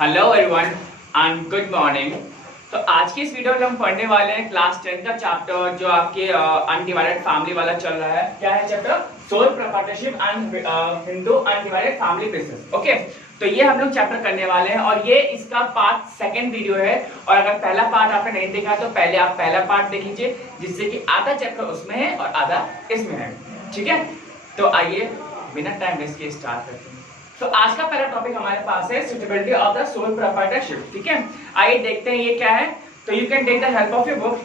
Hello everyone and good morning. तो आज की इस वीडियो में हम पढ़ने वाले हैं क्लास 10 का चैप्टर जो आपके अनडिवाइडेड फैमिली वाला चल रहा है। क्या है chapter? Sole proprietorship and Hindu undivided family business. Okay, तो ये हम लोग चैप्टर करने वाले हैं और ये इसका पार्ट सेकंड वीडियो है। और अगर पहला पार्ट आपने नहीं देखा तो पहले आप पहला पार्ट देख लीजिए, जिससे कि आधा चैप्टर उसमें है और आधा इसमें है। ठीक है, तो आइए बिना टाइम वेस्ट किए स्टार्ट करते हैं। तो आज का पहला टॉपिक हमारे पास है suitability of the sole proprietorship. ठीक है, आइए देखते हैं ये क्या है। तो you can take the help of your book.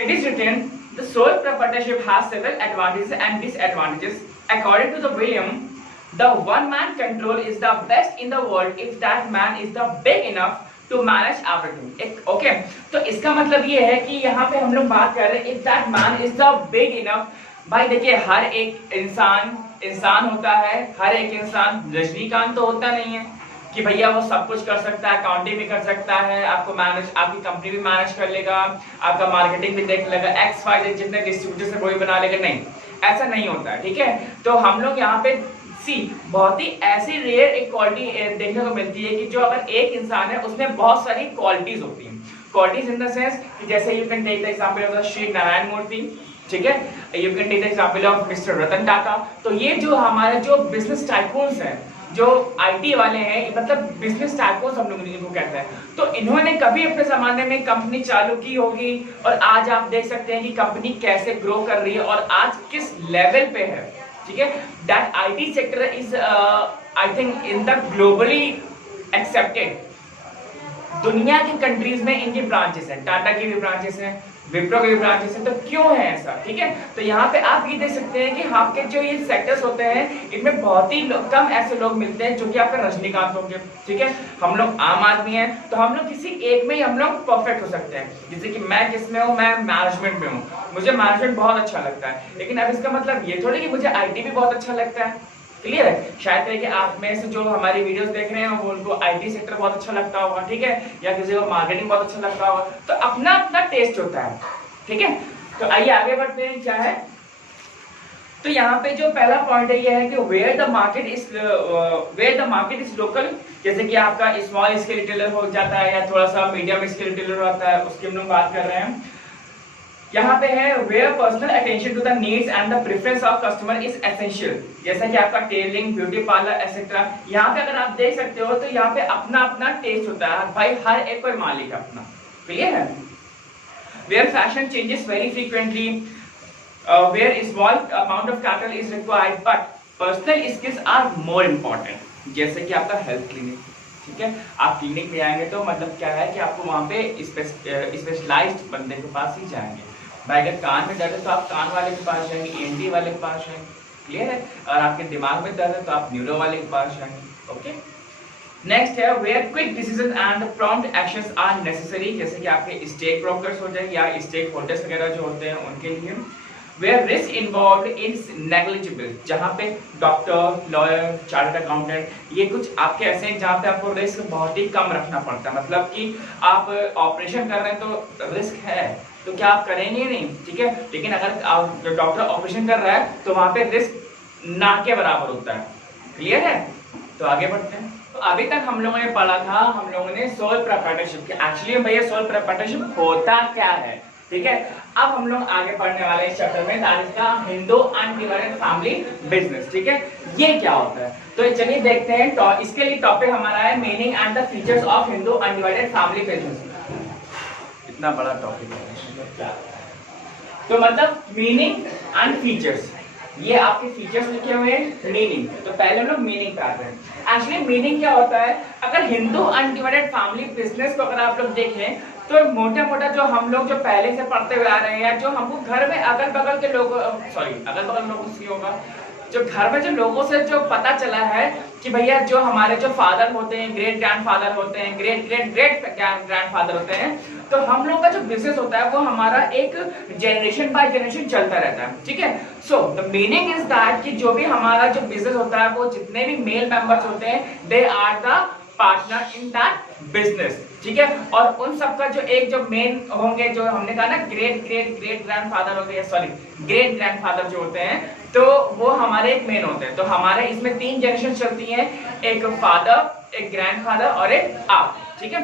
It is written the sole proprietorship has several advantages and disadvantages according to the William the one man control is the best in the world if that man is the big enough to manage everything. Okay, तो इसका मतलब ये है कि यहाँ पे हम लोग बात कर रहे हैं if that man is the big enough. भाई देखिए, हर एक इंसान होता है, हर एक इंसान रजनीकांत तो होता नहीं है कि भैया वो सब कुछ कर सकता है, अकाउंटिंग भी कर सकता है, आपको मैनेज, आपकी कंपनी भी मैनेज कर लेगा, आपका मार्केटिंग भी देख लेगा, एक्स वाई जेड जितने डिस्ट्रीब्यूटर्स है वो भी बना लेगा। नहीं, ऐसा नहीं होता है। ठीक है, तो हम लोग यहाँ पे बहुत ही ऐसी रेयर एक क्वालिटी देखने को मिलती है कि जो अगर एक इंसान है उसमें बहुत सारी क्वालिटीज होती हैं। क्वालिटीज इन द सेंस कि जैसे you can take the example of the Shri Narayana Murthy. ठीक है, you can take the example of mister Ratan Tata. तो ये जो हमारे जो बिजनेस टाइकून्स हैं, जो आईटी वाले हैं, मतलब बिजनेस टाइकून्स हम लोग इनको कहते हैं। तो इन्होंने कभी अपने जमाने में कंपनी चालू की होगी और आज आप देख सकते हैं कि कंपनी कैसे ग्रो कर रही है और आज किस लेवल पे है। ठीक है, that IT sector is I think in the globally accepted. दुनिया की कंट्रीज में इनकी ब्रांचेस हैं, टाटा की भी ब्रांचेस हैं, विप्रो के भी ब्रांचेस हैं। तो क्यों है ऐसा? ठीक है, तो यहाँ पे आप ये देख सकते हैं कि आपके जो ये सेक्टर्स होते हैं इनमें बहुत ही कम ऐसे लोग मिलते हैं जो कि आपके रजनीकांत होंगे। ठीक है, हम लोग आम आदमी हैं, तो हम लोग किसी एक में ही हम लोग परफेक्ट हो सकते हैं। जैसे कि मैं किसमें हूँ? मैं मैनेजमेंट में हूँ, मुझे मैनेजमेंट बहुत अच्छा लगता है। लेकिन अब इसका मतलब ये थोड़ी कि मुझे आईटी भी बहुत अच्छा लगता है। क्लियर है? शायद कि आप में से जो हमारी वीडियोस देख रहे हैं वो उनको आईटी सेक्टर बहुत अच्छा लगता होगा। ठीक है, या किसी को मार्केटिंग बहुत अच्छा लगता होगा। तो अपना अपना टेस्ट होता है। ठीक है, तो आइए आगे बढ़ते हैं। क्या है? तो यहाँ पे जो पहला पॉइंट है ये है कि where the market is local. जैसे कि आपका स्मॉल स्केल रिटेलर हो जाता है या थोड़ा सा मीडियम स्केल रिटेलर होता है, उसकी हम लोग बात कर रहे हैं। यहाँ पे है where personal attention to the needs and the preference of customer is essential. जैसा कि आपका टेलरिंग, ब्यूटी पार्लर एक्सेट्रा। यहाँ पे अगर आप देख सकते हो तो यहाँ पे अपना अपना टेस्ट होता है भाई, हर एक कोई मालिक है अपना। क्लियर है? Where fashion changes very frequently, where small amount of capital is required but personal skills are more important. जैसे कि आपका हेल्थ क्लिनिक। ठीक है, आप क्लिनिक में आएंगे तो मतलब क्या है कि आपको वहाँ पे स्पेशलाइज्ड बंदे के पास ही जाएंगे। भाई अगर कान में दर्द है तो आप कान वाले के पास जाएंगे, ईएनटी वाले के पास जाएंगे। क्लियर है? और आपके दिमाग में दर्द है तो आप न्यूरो वाले के पास जाएंगे। ओके, नेक्स्ट है where quick decision and prompt actions are necessary. जैसे कि आपके स्टेक ब्रोकर्स हो जाए या स्टेक होल्डर्स वगैरह जो होते हैं उनके लिए। Where risk involved is negligible. जहाँ पे डॉक्टर, लॉयर, चार्टर्ड अकाउंटेंट, ये कुछ आपके ऐसे हैं जहाँ पे आपको रिस्क बहुत ही कम रखना पड़ता है। मतलब कि आप ऑपरेशन कर रहे हैं तो रिस्क है, तो क्या आप करेंगे? नहीं। ठीक है, लेकिन अगर डॉक्टर ऑपरेशन कर रहा है तो वहां पे रिस्क ना के बराबर होता है। क्लियर है? तो आगे बढ़ते हैं। तो अभी तक हम लोगों ने पढ़ा था, हम लोगों ने सोल प्रोप्राइटरशिप। एक्चुअली भैया सोल प्रोप्राइटरशिप होता क्या है? ठीक है, अब हम लोग आगे पढ़ने वाले इस चैप्टर में, that is the Hindu undivided family business. ठीक है, ये क्या होता है? तो चलिए देखते हैं। तो इसके लिए टॉपिक हमारा है meaning and the features of Hindu undivided family business. इतना बड़ा टॉपिक है तो मतलब मीनिंग एंड फीचर्स, ये आपके फीचर्स लिखे हुए हैं, मीनिंग। तो पहले हम लोग मीनिंग पे आते हैं। एक्चुअली मीनिंग क्या होता है? अगर हिंदू अनडिवाइडेड फैमिली बिजनेस को अगर आप लोग देखें तो मोटा मोटा जो हम लोग जो पहले से पढ़ते हुए आ रहे हैं, या जो हमको घर में अगल बगल के लोग, अगल बगल लोगों से होगा, जो घर में जो लोगों से जो पता चला है कि भैया जो हमारे जो फादर होते हैं, ग्रेट ग्रैंडफादर होते हैं, ग्रेट ग्रेट ग्रेट ग्रैंडफादर होते हैं, तो हम लोग का जो बिजनेस होता है वो हमारा एक जनरेशन बाय जनरेशन चलता रहता है। ठीक है, so the meaning is that कि जो भी हमारा जो बिजनेस होता है वो जितने भी मेल मेंबर्स होते हैं they are the partner in that business. ठीक है, और उन सबका जो एक जो मेन होंगे, जो हमने कहा ना ग्रेट ग्रेट ग्रेट ग्रैंडफादर हो गए, सॉरी ग्रेट ग्रैंडफादर जो होते हैं तो वो हमारे एक मेन होते हैं। तो हमारे इसमें 3 जनरेशन चलती हैं, एक फादर, एक ग्रैंडफादर और एक आप, ठीक है।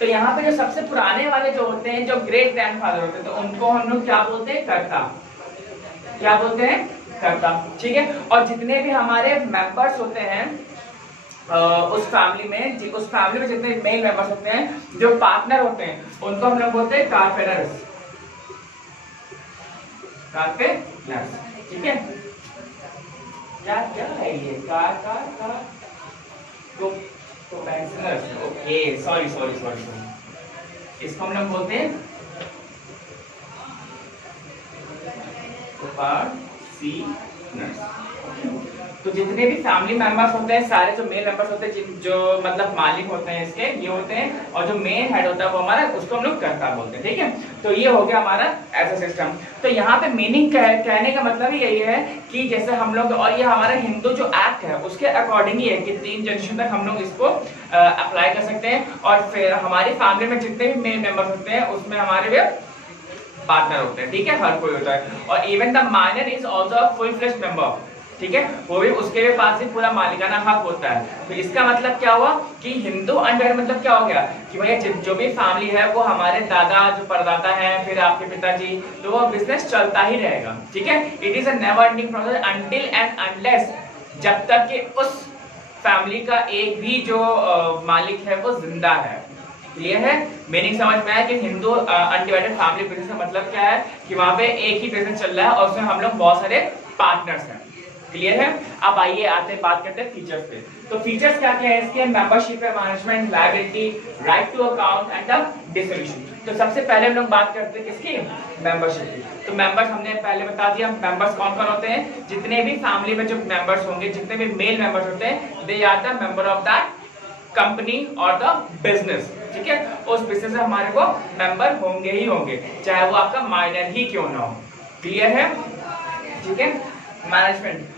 तो यहाँ पे जो सबसे पुराने वाले जो होते हैं, जो ग्रेट ग्रैंडफादर होते हैं, तो उनको हम लोग क्या बोलते हैं, कर्ता। क्या बोलते हैं, कर्ता, ठीक है। और जितने भी हमारे मेंबर्स होते हैं उस फैमिली में जितने मेल मेंबर्स होते हैं, जो पार्टनर होते हैं, उनको हम लोग बोलते हैं कारपेनर्स, कारपेनर्स, ठीक है। क्या क्या है ये, कार ओके, सॉरी, इसको हम लोग बोलते हैं तो जितने भी फैमिली मेंबर्स होते हैं, सारे जो मेल मेंबर्स होते हैं, जो मतलब मालिक होते हैं इसके, ये होते हैं, और जो मेन हेड होता है वो हमारा, उसको हम लोग कर्ता बोलते हैं, ठीक है। तो ये हो गया हमारा ऐसा सिस्टम। तो यहाँ पे मीनिंग कहने का मतलब ही यही है कि जैसे हम लोग, और ये हमारा हिंदू जो एक्ट है उसके अकॉर्डिंग ही है कि 3 जनरेशन तक हम लोग इसको अप्लाई कर सकते हैं। और फिर हमारी फैमिली में जितने भी मेल मेंबर्स होते हैं उसमें हमारे भी पार्टनर होते हैं, ठीक है, हर कोई होता है। और even the minor is also a full fleshed member, ठीक है, वो भी उसके पास ही पूरा मालिकाना हक होता है। तो इसका मतलब क्या हुआ कि हिंदू अंडर मतलब क्या हो गया कि भैया जो भी फैमिली है वो हमारे दादा, जो परदादा हैं, फिर आपके पिताजी, तो वो बिजनेस चलता ही रहेगा, ठीक है। It is a never ending process until and unless, जब तक कि उस फैमिली का एक भी जो मालिक है वो जिंदा है। क्लियर है, मीनिंग समझ में आया कि हिंदू अनडिवाइडेड फैमिली बिजनेस का मतलब क्या है कि वहां पे एक ही बिजनेस चल रहा है और उसमें हम लोग बहुत सारे पार्टनर्स हैं। क्लियर है। अब आइए आते हैं, बात करते हैं फीचर्स पे। तो फीचर्स क्या क्या है इसके, मेंबरशिप है, management, liability, right to account and the dissolution. तो सबसे पहले हम लोग बात करते हैं किसकी, मेंबरशिप की। तो मेंबर्स हमने पहले बता दिया, मेंबर्स कौन कौन होते हैं, जितने भी फैमिली में जो मेंबर्स होंगे, जितने भी मेल मेंबर्स होते हैं, they are the member of that company और द बिजनेस, ठीक है। उस बिजनेस में हमारे को मेंबर होंगे ही होंगे, चाहे वो आपका माइनर ही क्यों ना हो। क्लियर है, ठीक है।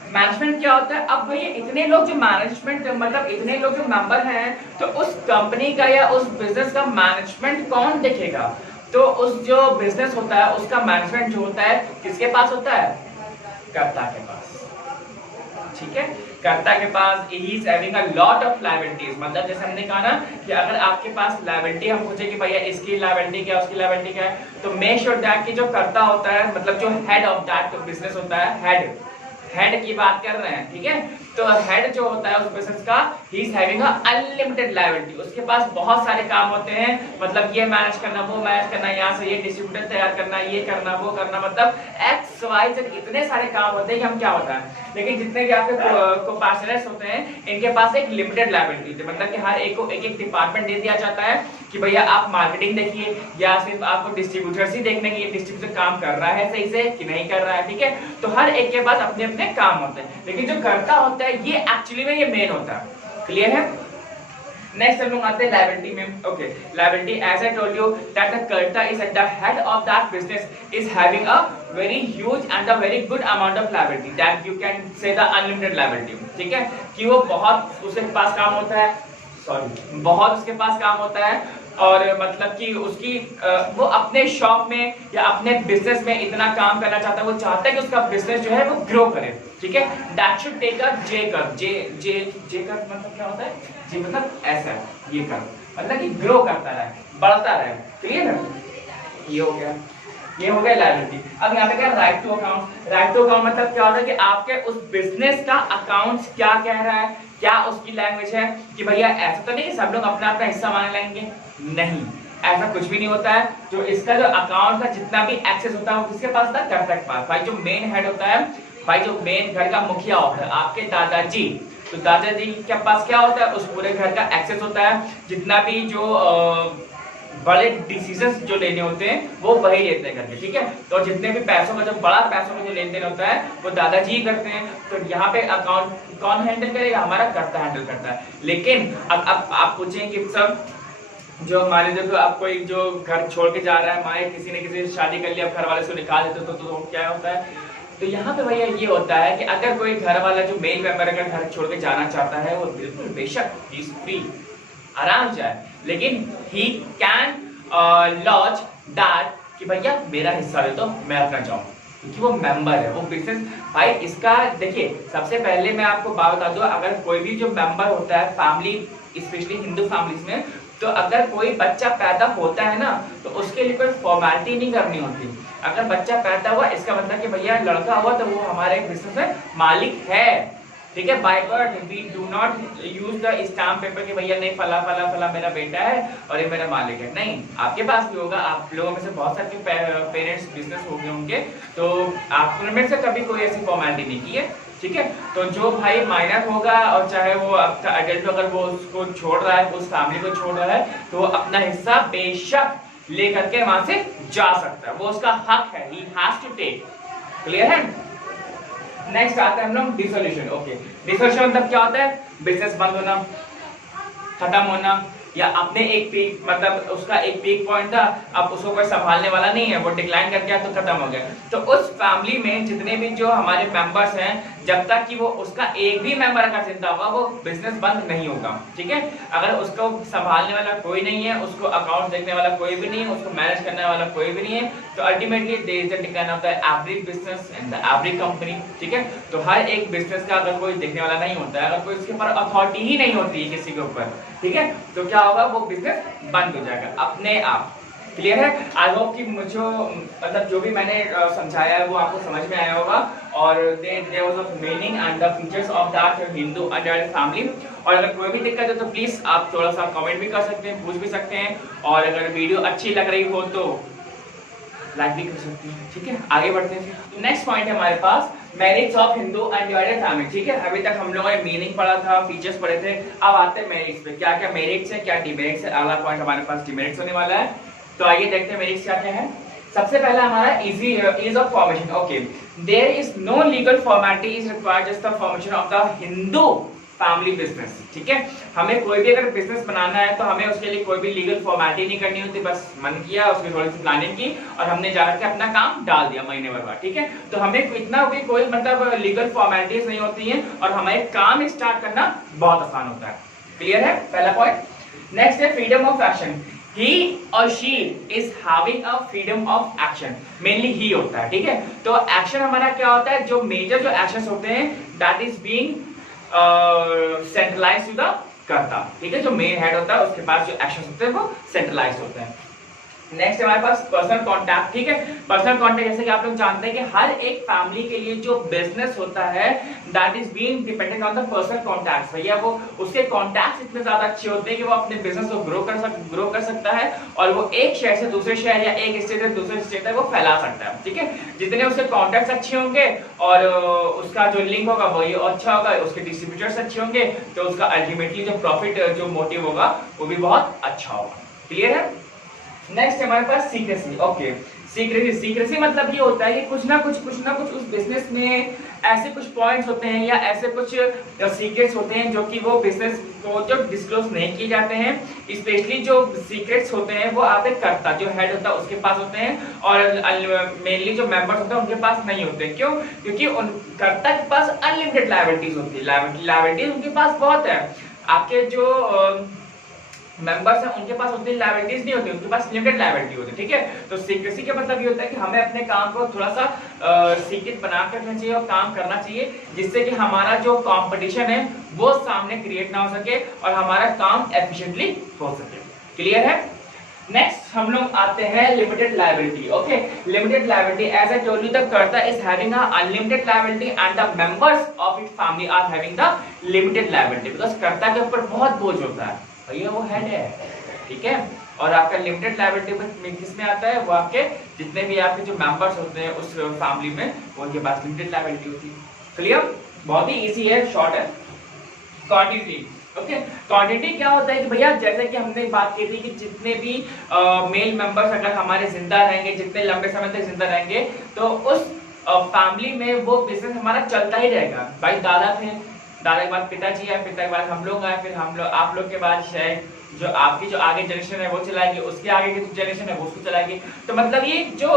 मैनेजमेंट क्या होता है, अब भैया इतने लोग जो मैनेजमेंट मतलब इतने लोग जो मेंबर हैं, तो उस कंपनी का या उस बिजनेस का मैनेजमेंट कौन देखेगा। तो उस जो बिजनेस होता है उसका मैनेजमेंट जो होता है किसके पास होता है, कर्ता के पास, ठीक है। कर्ता के पास ही is having a lot of liabilities, मतलब जैसे हमने कहा ना कि अगर आपके पास लायबिलिटी हम पूछे कि भैया इसकी लायबिलिटी क्या, उसकी लायबिलिटी क्या है, तो मेक श्योर दैट कि जो कर्ता होता है, मतलब जो हेड ऑफ दैट बिजनेस होता है, हेड की बात कर रहे हैं, ठीक है। तो हेड जो होता है उस बिजनेस का, ही is having a unlimited liability, उसके पास बहुत सारे काम होते हैं, मतलब ये मैनेज करना, वो मैनेज करना, यहाँ से ये डिस्ट्रीब्यूटर तैयार करना, ये करना, वो करना, मतलब एक्स वाई जेड इतने सारे काम होते हैं कि हम क्या होता है। लेकिन जितने भी आपके कोपार्टनर्स होते हैं, इनके पास एक लिमिटेड लायबिलिटी है, मतलब कि हर एक को एक एक डिपार्टमेंट दे दिया जाता है कि भैया आप मार्केटिंग देखिए, या सिर्फ आपको डिस्ट्रीब्यूटर्स ही देखने की, ये डिस्ट्रीब्यूटर काम कर रहा है सही से कि नहीं कर रहा है, ठीक है। तो हर एक के पास अपने अपने काम होते हैं, लेकिन जो कर्ता होता है ये एक्चुअली में ये मेन होता है। क्लियर है। नेक्स्ट हम लोग आते हैं लायबिलिटी में। Okay, liability, as I told you that the karta is at the head of that business is having a very huge and a very good amount of liability, that you can say the unlimited liability, ठीक है। कि वो बहुत उसके पास काम होता है, बहुत उसके पास काम होता है, और मतलब कि उसकी वो अपने शॉप में या अपने बिजनेस में इतना काम करना चाहता है, वो चाहता है कि उसका बिजनेस जो है वो ग्रो करे, ठीक है। That should take a J curve, J curve मतलब क्या होता है, जे मतलब ऐसा, ये कर्व मतलब कि ग्रो करता रहे, बढ़ता रहे। क्लियर है, ये हो गया लायबिलिटी। अब यहाँ पे क्या, right to account. Right to account मतलब क्या होता है कि आपके उस बिजनेस का अकाउंट्स क्या कह रहा है, क्या उसकी लैंग्वेज है, कि भैया ऐसा तो नहीं सब लोग अपना अपना हिस्सा मान लेंगे, नहीं, ऐसा कुछ भी नहीं होता है। जो इसका जो अकाउंट का जितना भी एक्सेस होता है वो किसके पास था, कर्ता के पास। भाई जो मेन हेड होता है, भाई जो मेन घर का मुखिया होता है, आपके दादाजी, तो दादाजी के पास क्या होता है, उस पूरे घर का एक्सेस होता है। जितना भी जो बड़े डिसीजंस जो लेने होते हैं वो वही लेते हैं करके, ठीक है। तो जितने भी पैसों का, जो बड़ा पैसों का जो लेन देन होता है वो दादाजी ही करते हैं। तो यहाँ पे अकाउंट कौन हैंडल करेगा, हमारा कर्ता हैंडल करता है। लेकिन अब आप पूछें कि सब जो मान लीजिए तो आप कोई जो घर छोड़ के जा रहा है, माए किसी ने किसी से शादी कर लिया, घर वाले से निकाल देते तो क्या होता है, तो यहाँ पे भैया ये होता है कि अगर कोई घर वाला जो मेल मेंबर अगर घर छोड़ के जाना चाहता है, वो बिल्कुल बेशक ही इज फ्री, आराम जाए, लेकिन ही कैन लॉज दैट कि भैया मेरा हिस्सा दे दो, मैं अपना जाऊं। क्योंकि वो मेंबर है, वो बिजनेस भाई इसका देखिए, सबसे पहले मैं आपको बात बता दूं, अगर कोई भी जो मेंबर होता है फैमिली, स्पेशली हिंदू फैमिलीज में, तो अगर कोई बच्चा पैदा होता है ना, तो उसके लिए कोई फॉर्मेलिटी नहीं करनी होती। अगर बच्चा पैदा हुआ इसका मतलब कि भैया लड़का हुआ तो वो हमारे बिजनेस में मालिक है, ठीक है। By birth we do not use the stamp paper कि भैया नहीं फला फला फला मेरा बेटा है और ये मेरा मालिक है, नहीं। आपके पास भी होगा, आप लोगों में से बहुत सारे पेरेंट्स बिजनेस हो गए होंगे, तो आपने में से कभी कोई ऐसी फॉर्मेलिटी नहीं की है, ठीक है। तो जो भाई माइनर होगा और चाहे वो आपका एडल्ट, अगर वो उसको छोड़ रहा है, उस फैमिली को छोड़ रहा है, तो वो अपना हिस्सा बेशक लेकर के वहां से जा सकता है, वो उसका हक है, he has to take. Clear है? नेक्स्ट आते हैं हम लोग डिसोल्यूशन। ओके, डिसोल्यूशन मतलब क्या होता है? बिजनेस बंद होना, खत्म होना, या अपने एक पीक, मतलब उसका एक पीक पॉइंट था, अब उसको कोई संभालने वाला नहीं है, वो डिक्लाइन कर गया तो खत्म हो गया। तो उस फैमिली में जितने भी जो हमारे मेंबर्स हैं, जब तक कि वो उसका एक भी मेंबर अगर जिंदा होगा, वो बिजनेस बंद नहीं होगा, ठीक है। अगर उसको संभालने वाला कोई नहीं है, उसको अकाउंट देखने वाला कोई भी नहीं है, उसको मैनेज करने वाला कोई भी नहीं है, तो ultimately there is the decline of the every business and the every company, ठीक है। तो हर एक बिजनेस का अगर कोई देखने वाला नहीं होता है, अगर कोई उसके ऊपर अथॉरिटी ही नहीं होती है किसी के ऊपर, ठीक है, तो क्या होगा? वो बिजनेस बंद हो जाएगा अपने आप। क्लियर है? आई होप कि मुझे मतलब जो भी मैंने समझाया है वो आपको समझ में आया होगा, और there was a meaning and the features of that Hindu and family. और अगर कोई भी दिक्कत है तो प्लीज आप थोड़ा सा कमेंट भी कर सकते हैं, पूछ भी सकते हैं, और अगर वीडियो अच्छी लग रही हो तो लाइक भी कर सकते हैं, ठीक है। आगे बढ़ते हैं। नेक्स्ट पॉइंट है हमारे पास merits of Hindu and divided family, ठीक है। अभी तक हम लोगों ने मीनिंग पढ़ा था, फीचर्स पढ़े थे, अब आते हैं मेरिट्स पे। क्या क्या मेरिट्स है, क्या डिमेरिट्स है। अगला पॉइंट हमारे पास डिमेरिट्स होने वाला है, तो आइए देखते हैं मेरिट्स क्या क्या है। सबसे पहला हमारा is of formation. Okay, there is no legal formality is required just the formation of the Hindu family business, ठीक है। हमें कोई भी अगर बिजनेस बनाना है तो हमें उसके लिए कोई भी लीगल फॉर्मेलिटी नहीं करनी होती, बस मन किया, उसकी थोड़ी सी प्लानिंग की और हमने जाकर के अपना काम डाल दिया महीने भर बाद, ठीक है। तो हमें इतना भी कोई मतलब लीगल फॉर्मेलिटीज नहीं होती हैं, और हमें काम स्टार्ट करना बहुत आसान होता है। क्लियर है? पहला पॉइंट। नेक्स्ट है freedom of action. He or she is having a freedom of action, mainly he होता है, ठीक है। तो एक्शन हमारा क्या होता है? जो मेजर जो एक्शंस होते हैं that is being centralise to the karta, ठीक है। जो मेन हेड होता है उसके पास जो एक्शंस होते हैं वो सेंट्रलाइज होते हैं। नेक्स्ट हमारे पास पर्सनल कांटेक्ट, ठीक है। पर्सनल कांटेक्ट जैसे कि आप लोग जानते हैं कि हर एक फैमिली के लिए जो बिजनेस होता है that is being dependent on the personal contacts. भैया वो उसके कांटेक्ट्स इतने ज्यादा अच्छे होते हैं कि वो अपने बिजनेस को ग्रो कर सकता है, और वो एक शहर से दूसरे शहर या एक स्टेट से दूसरे स्टेट तक वो फैला सकता है, ठीक है। जितने उसके कांटेक्ट्स अच्छे होंगे और उसका जो लिंक होगा वो ये अच्छा होगा, उसके डिस्ट्रीब्यूटर्स अच्छे होंगे, तो उसका अल्टीमेटली जो प्रॉफिट जो मोटिव होगा वो भी बहुत अच्छा होगा। क्लियर है? नेक्स्ट हमारे पास सीक्रेसी। ओके, सीक्रेसी मतलब ये होता है कि कुछ ना कुछ उस बिजनेस में ऐसे कुछ पॉइंट्स होते हैं या ऐसे कुछ सीक्रेट्स होते हैं जो कि वो बिजनेस को जो डिस्क्लोज नहीं किए जाते हैं। स्पेशली जो सीक्रेट्स होते हैं वो आपके कर्ता जो हेड होता है उसके पास होते हैं, और मेनली जो मेंबर्स होते हैं उनके पास नहीं होते। क्यों? क्योंकि उन कर्ता के पास अनलिमिटेड लायबिलिटीज होती है, लायबिलिटीज उनके पास बहुत है। आपके जो मेंबर्स हैं उनके पास उतनी लायबिलिटीज नहीं होती, उनके पास लिमिटेड लायबिलिटी होती है, ठीक है। तो सीक्रेसी का मतलब ये होता है कि हमें अपने काम को थोड़ा सा सीक्रेट बना कर रखना चाहिए और काम करना चाहिए, जिससे कि हमारा जो कंपटीशन है वो सामने क्रिएट ना हो सके और हमारा काम एफिशिएंटली हो सके। क्लियर है? नेक्स्ट हम लोग आते हैं limited liability. Okay, limited liability as I told you the karta is having a unlimited liability and the members of it family are having the limited liability, because karta के ऊपर बहुत बोझ होता है, भैया वो हेड है, ठीक है। और आपका लिमिटेड लायबिलिटी किस में आता है? वो आपके जितने भी आपके जो मेंबर्स होते हैं उस फैमिली में उनके पास लिमिटेड लायबिलिटी होती है। क्लियर? बहुत ही इजी है, शॉर्ट है। क्वांटिटी। ओके, क्वांटिटी क्या होता है कि भैया जैसे कि हमने बात की थी कि जितने भी मेल मेंबर्स अगर हमारे जिंदा रहेंगे, जितने लंबे समय तक जिंदा रहेंगे, तो उस फैमिली में वो बिजनेस हमारा चलता ही रहेगा। भाई दादा थे, दादा के बाद पिताजी आए, पिता के बाद हम लोग आए, फिर हम लोग आप लोग के बाद शायद जो आपकी जो आगे जनरेशन है वो चलाएगी, उसके आगे की जनरेशन है वो उसको चलाएगी। तो मतलब ये जो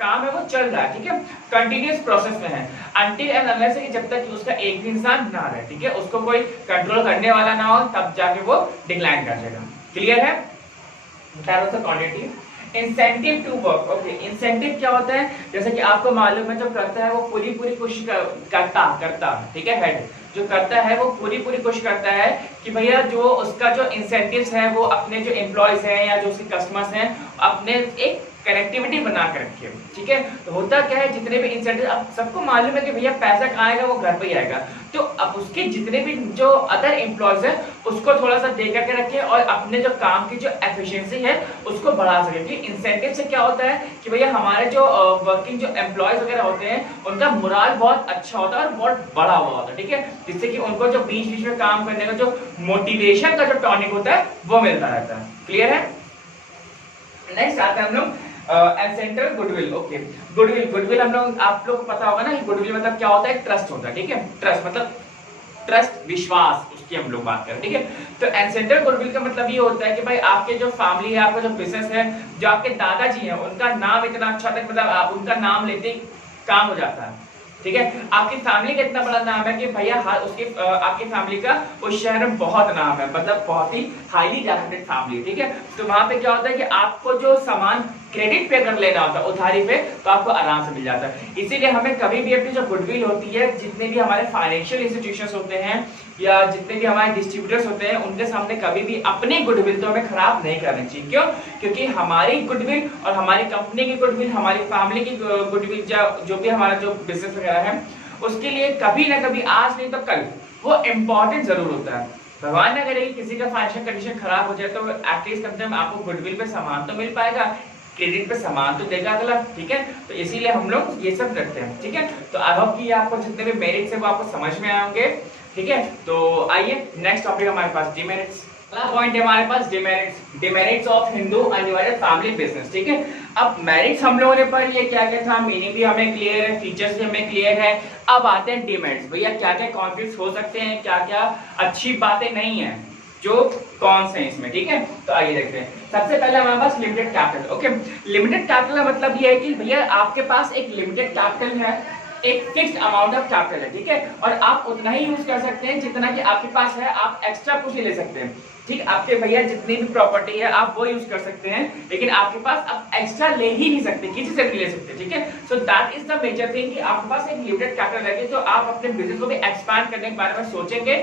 काम है वो चल रहा है, ठीक है, कंटिन्यूअस प्रोसेस में है अनटिल एंड अनलेस कि जब तक उसका एक भी इंसान ना रहे, ठीक है, उसको कोई कंट्रोल करने वाला ना हो, तब जाके वो डिक्लाइन कर जाएगा। क्लियर है? That was the quantity. Incentive to work. Okay, incentive क्या होता है? जैसे कि आपको मालूम है जो करता है वो पूरी कोशिश करता, ठीक है, हेड जो करता है वो पूरी कोशिश करता है कि भैया जो उसका जो इंसेंटिव्स है वो अपने जो एम्प्लॉयज हैं या जो उसके कस्टमर्स हैं अपने एक कनेक्टिविटी बना कर रखे, ठीक है। तो होता क्या है, जितने भी इंसेंटिव, अब सबको मालूम है कि भैया पैसा कहाँ आएगा, वो घर पे ही आएगा, तो अब उसके जितने भी जो अदर एम्प्लॉयज है उसको थोड़ा सा दे करके रखे और अपने जो काम की जो एफिशिएंसी है उसको बढ़ा सके। क्योंकि इंसेंटिव से क्या होता है कि भैया हमारे जो वर्किंग जो एम्प्लॉयज वगैरह होते हैं उनका मोराल बहुत अच्छा होता है और बहुत बड़ा हुआ होता है, ठीक है, जिससे कि उनको जो बीच में काम करने का जो मोटिवेशन का जो टॉनिक होता है वो मिलता रहता है। क्लियर है? नेक्स्ट आते हैं हम लोग एसेंशियल गुडविल। ओके, गुडविल हम लोग, आप लोग को पता होगा ना कि गुडविल मतलब क्या होता है? ट्रस्ट होता है, ठीक है। ट्रस्ट मतलब ट्रस्ट, विश्वास, उसकी हम लोग बात करें, ठीक है। तो एसेंशियल गुडविल का मतलब ये होता है कि भाई आपके जो फैमिली है, आपका जो बिजनेस है, जो आपके दादाजी हैं उनका नाम इतना अच्छा था, मतलब आप उनका नाम लेते ही काम हो जाता है, ठीक है। आपकी फैमिली का इतना बड़ा नाम है कि भैया उसके आपकी फैमिली का उस शहर में बहुत नाम है, मतलब बहुत ही हाईली रेप्यूटेड फैमिली, ठीक है। तो वहां पे क्या होता है कि आपको जो सामान क्रेडिट पे कर लेना होता है, उधारी पे, तो आपको आराम से मिल जाता है। इसीलिए हमें कभी भी अपनी जो गुडविल होती है, जितने भी हमारे फाइनेंशियल इंस्टीट्यूशंस होते हैं या जितने भी हमारे डिस्ट्रीब्यूटर्स होते हैं, उनके सामने कभी भी अपनी गुडविल तो हमें खराब नहीं करनी चाहिए। क्यों? क्योंकि हमारी गुडविल और हमारी कंपनी की गुडविल, हमारी फैमिली की गुडविल, जो भी हमारा जो बिजनेस वगैरह है, उसके लिए कभी ना कभी, आज नहीं तो कल, वो इम्पोर्टेंट जरूर होता है। भगवान न करे कि किसी का फाइनेंशियल कंडीशन खराब हो जाए तो एटलीस्ट कम से कम आपको गुडविल पे सामान तो मिल पाएगा, क्रेडिट पे सामान तो देगा अगला, ठीक है। तो इसीलिए हम लोग ये सब रखते हैं, ठीक है। तो आई होप कि आपको जितने भी मेरिट्स है वो आपको समझ में आए होंगे, ठीक है। तो आइए नेक्स्ट टॉपिक हमारे पास डिमेरिट्स। अगला पॉइंट है हमारे पास demerits of Hindu undivided family business, ठीक है। अब मेरिट्स हम लोगों ने पढ़ लिया, क्या क्या था, मीनिंग भी हमें क्लियर है, फीचर्स भी हमें क्लियर है। अब आते हैं डिमेरिट्स। भैया क्या क्या कॉन्फ्लिक्ट्स हो सकते हैं, क्या क्या अच्छी बातें नहीं है, जो कौन से इसमें, ठीक है। तो आइए देखते हैं। सबसे पहले हमारे पास limited capital. Okay, limited capital का मतलब ये है कि भैया आपके पास एक लिमिटेड कैपिटल है, एक फिक्स्ड अमाउंट ऑफ कैपिटल है, ठीक है, और आप उतना ही यूज कर सकते हैं जितना कि आपके पास है, आप एक्स्ट्रा कुछ नहीं ले सकते हैं, ठीक। आपके भैया जितनी भी प्रॉपर्टी है आप वो यूज कर सकते हैं, लेकिन आपके पास आप एक्स्ट्रा ले ही नहीं सकते, किसी से भी ले सकते, ठीक है। So that is the major thing कि आपके पास एक लिमिटेड कैपिटल है, तो आप अपने बिजनेस को भी एक्सपैंड करने के बारे में सोचेंगे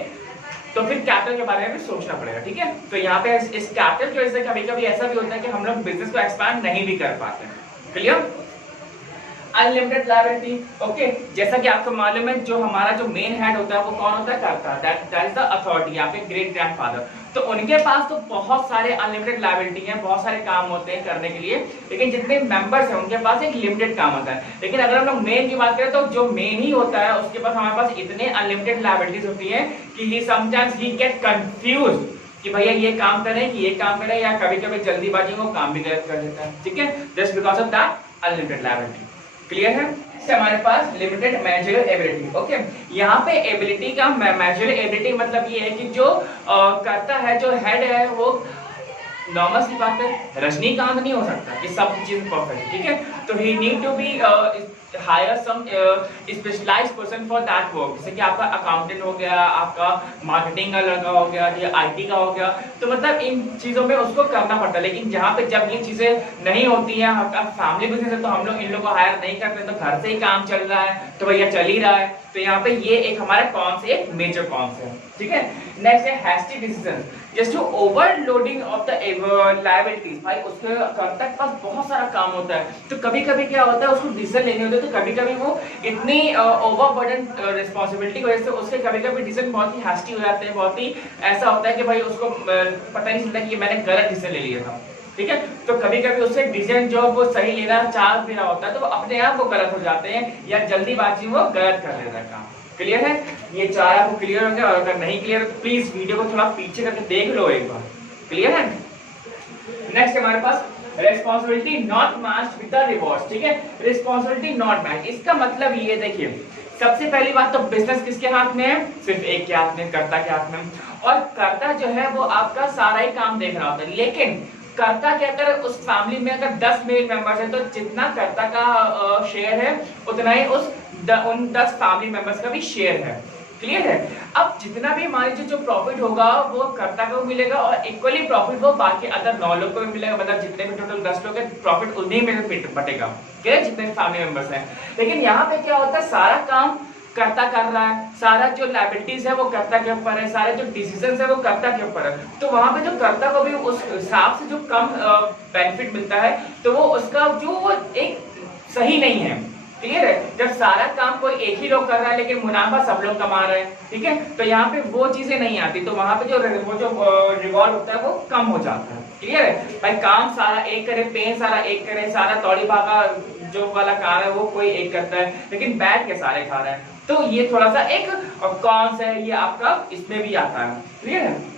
तो फिर कैपिटल के बारे में भी सोचना पड़ेगा, ठीक है। तो यहाँ पे इस कैपिटल की वजह से कभी कभी ऐसा भी होता है कि हम लोग बिजनेस को एक्सपैंड नहीं भी कर पाते हैं। क्लियर? Unlimited liability. ओके, जैसा कि आपको मालूम है जो हमारा जो मेन हेड होता है वो कौन होता है? कर्ता, दैट इज द अथॉरिटी, आपके ग्रेट ग्रैंडफादर। तो उनके पास तो बहुत सारे अनलिमिटेड लायबिलिटी हैं, बहुत सारे काम होते हैं करने के लिए, लेकिन जितने मेंबर्स हैं उनके पास एक लिमिटेड काम होता है। लेकिन अगर हम लोग मेन की बात करें तो जो मेन ही होता है उसके पास, हमारे पास इतने अनलिमिटेड लायबिलिटीज होती है कि he sometimes he get confuse कि भैया ये काम करें कि ये काम करें, या कभी कभी जल्दीबाजी में काम भी गलत कर देता है, ठीक है, just because of that unlimited liability. Clear है? हमारे पास लिमिटेड मैनेजरियल एबिलिटी। ओके, यहाँ पे एबिलिटी का, मैनेजरियल एबिलिटी मतलब ये है कि जो करता है, जो हेड है, वो नॉर्मल सी बात है, रजनीकांत नहीं हो सकता कि सब चीज परफेक्ट, ठीक है। तो he need to be hire some specialized person for that work. जैसे कि आपका अकाउंटेंट हो गया, आपका मार्केटिंग का लड़का हो गया, या आईटी का हो गया, तो मतलब इन चीजों में उसको करना पड़ता है। लेकिन जहाँ पे जब ये चीजें नहीं होती हैं, आपका फैमिली बिजनेस है, तो हम लोग इन लोगों को हायर नहीं करते, तो घर से ही काम चल रहा है, तो भैया चल ही रहा है। तो यहाँ पे ये एक हमारा कौन से, एक मेजर कौन से है, ठीक है। नेक्स्ट है hasty decision, just to overloading of the liabilities. भाई उसके कर्ता के पास बहुत सारा काम होता है, तो कभी कभी क्या होता है, उसको डिसीजन लेने होते हैं, तो कभी कभी वो इतनी ओवरबर्डन रिस्पॉन्सिबिलिटी की वजह से उसके कभी कभी डिसीजन बहुत ही हैस्टी हो जाते हैं, बहुत ही ऐसा होता है कि भाई उसको पता नहीं चलता कि मैंने गलत डिसीजन ले लिया था, ठीक है। तो कभी कभी उससे डिसीजन जो वो सही लेना चाह भी रहा होता है, तो वो अपने आप वो गलत हो जाते हैं, या जल्दीबाजी में वो गलत कर लेता है काम। क्लियर है? ये चार आपको क्लियर हो गया, और अगर नहीं क्लियर तो प्लीज वीडियो को थोड़ा पीछे करके देख लो एक बार। क्लियर है? नेक्स्ट हमारे पास responsibility not matched with the rewards, ठीक है। रिस्पॉन्सिबिलिटी नॉट मैच, इसका मतलब ये देखिए, सबसे पहली बात तो बिजनेस किसके हाथ में है? सिर्फ एक के हाथ में, कर्ता के हाथ में। और कर्ता जो है वो आपका सारा ही काम देख रहा होता है, लेकिन कर्ता के अगर उस फैमिली में अगर 10 मेल मेंबर्स है, तो जितना कर्ता का शेयर है उतना ही उन 10 फैमिली मेंबर्स का भी शेयर है। क्लियर है। अब जितना भी मान लीजिए जो प्रॉफिट होगा वो कर्ता को मिलेगा और इक्वली प्रॉफिट वो बाकी अदर 9 लोग को भी मिलेगा, मतलब जितने भी टोटल 10 लोग हैं प्रॉफिट उन्हीं में बटेगा, क्लियर, जितने भी फैमिली मेंबर्स हैं। लेकिन यहाँ पे क्या होता है, सारा काम कर्ता कर रहा है, सारा जो लायबिलिटीज है वो कर्ता के ऊपर है, सारे जो डिसीजंस है वो कर्ता के ऊपर है, तो वहां पे जो कर्ता को भी उस हिसाब से जो कम बेनिफिट मिलता है तो वो उसका जो एक सही नहीं है, क्लियर है। जब सारा काम कोई एक ही लोग कर रहा है लेकिन मुनाफा सब लोग कमा रहे हैं, ठीक है, तो यहाँ पे वो चीजें नहीं आती, तो वहां पे जो रिवॉर्ड होता है वो कम हो जाता है, क्लियर है भाई। काम सारा एक करे, पे सारा एक करे, सारा तौड़ी भागा जो वाला काम है वो कोई एक करता है, लेकिन बैठ के सारे खा रहे हैं, तो ये थोड़ा सा एक कॉन्स है, ये आपका इसमें भी आता है, क्लियर है।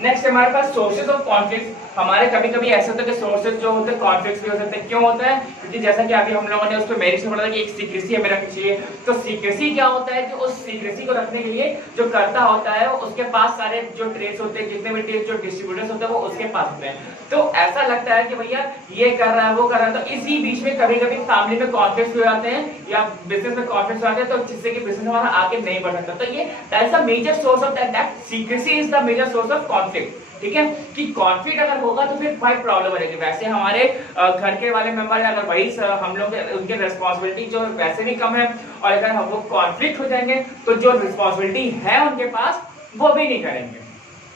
नेक्स्ट हमारे पास सोर्सेज ऑफ कॉन्फ्लिक्ट। हमारे कभी कभी ऐसा होता है कि सोर्सेज जो होते हैं कॉन्फ्लिक्ट भी हो सकते हैं, क्यों होता है, क्योंकि जैसा कि अभी हम लोगों ने उसको मेरिट से पढ़ा था कि एक सीक्रेसी हमें रखनी चाहिए, तो सीक्रेसी क्या होता है कि उस सीक्रेसी को रखने के लिए जो कर्ता होता है उसके पास सारे जो ट्रेड्स होते हैं, जितने भी ट्रेड जो डिस्ट्रीब्यूटर्स होते हैं वो उसके पास होते हैं, तो ऐसा लगता है कि भैया ये कर रहा है वो कर रहा है, तो इसी बीच में कभी कभी फैमिली में कॉन्फ्लिक्ट हो जाते हैं या बिजनेस में कॉन्फ्लिक्ट हो जाते हैं, तो जिससे कि बिजनेस हमारा आगे नहीं बढ़ सकता, तो ये that is the major source of that secrecy is the major source of conflict, ठीक है, कि कॉन्फ्लिक्ट अगर होगा तो फिर भाई प्रॉब्लम रहेगी। वैसे हमारे घर के वाले मेंबर है, अगर वही हम लोग उनकी रिस्पांसिबिलिटी जो वैसे भी कम है और अगर हम वो कॉन्फ्लिक्ट हो जाएंगे तो जो रिस्पांसिबिलिटी है उनके पास वो भी नहीं करेंगे,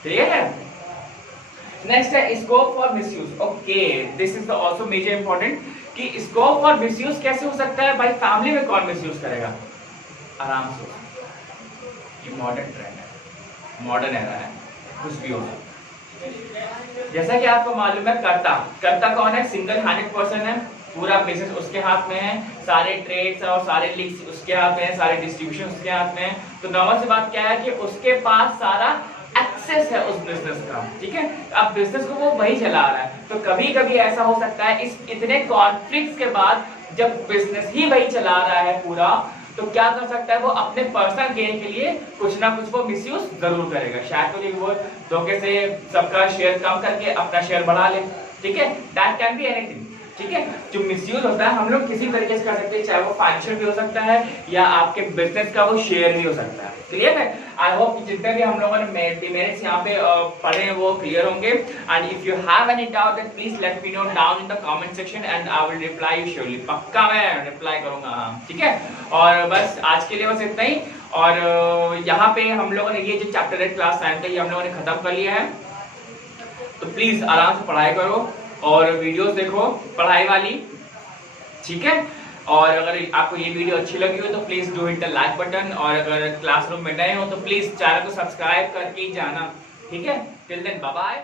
ठीक है। नेक्स्ट है scope for misuse. Okay, this is also major important कि स्कोप फॉर मिसयूज कैसे हो सकता है भाई, फैमिली में कौन मिसयूज करेगा, आराम से, ये मॉडर्न ट्रेंड है, मॉडर्न एरा है, कुछ भी हो। जैसा कि आपको मालूम है कर्ता कौन है, सिंगल हैंडेड पर्सन है, पूरा बिजनेस उसके हाथ में है, सारे ट्रेड्स और सारे लीक्स उसके हाथ में है, सारे डिस्ट्रीब्यूशन उसके हाथ में है, तो नॉर्मल सी बात क्या है कि उसके पास सारा एक्सेस है उस बिजनेस का, ठीक है, अब बिजनेस को वो वही चला रहा है, तो कभी कभी ऐसा हो सकता है इस इतने कॉन्फ्लिक्ट्स के बाद जब बिजनेस ही वही चला रहा है पूरा, तो क्या कर सकता है वो अपने पर्सनल गेन के लिए कुछ ना कुछ वो मिसयूज जरूर करेगा, शायद तो वो धोखे से सबका शेयर कम करके अपना शेयर बढ़ा ले, ठीक है, दैट कैन बी एनीथिंग, ठीक है। जो मिसयूज होता है हम लोग किसी तरीके से कर सकते हैं, चाहे वो फाइनेंशियल भी हो सकता है या आपके बिजनेस का वो शेयर भी हो सकता है, क्लियर है। आई होप जितने भी हम लोगों ने डिमेरिट्स यहाँ पे पढ़े हैं वो क्लियर होंगे, and if you have any doubt then please let me know down in the comment section and I will reply you surely, पक्का मैं रिप्लाई करूंगा, ठीक है। और बस आज के लिए बस इतना ही, और यहाँ पे हम लोगों ने ये जो चैप्टर है क्लास 9 का ये हम लोगों ने खत्म कर लिया है, तो प्लीज आराम से पढ़ाई करो और वीडियोस देखो पढ़ाई वाली, ठीक है। और अगर आपको ये वीडियो अच्छी लगी हो तो please do hit the like button, और अगर क्लासरूम में नए हो तो प्लीज चैनल को सब्सक्राइब करके ही जाना, ठीक है। Till then bye bye.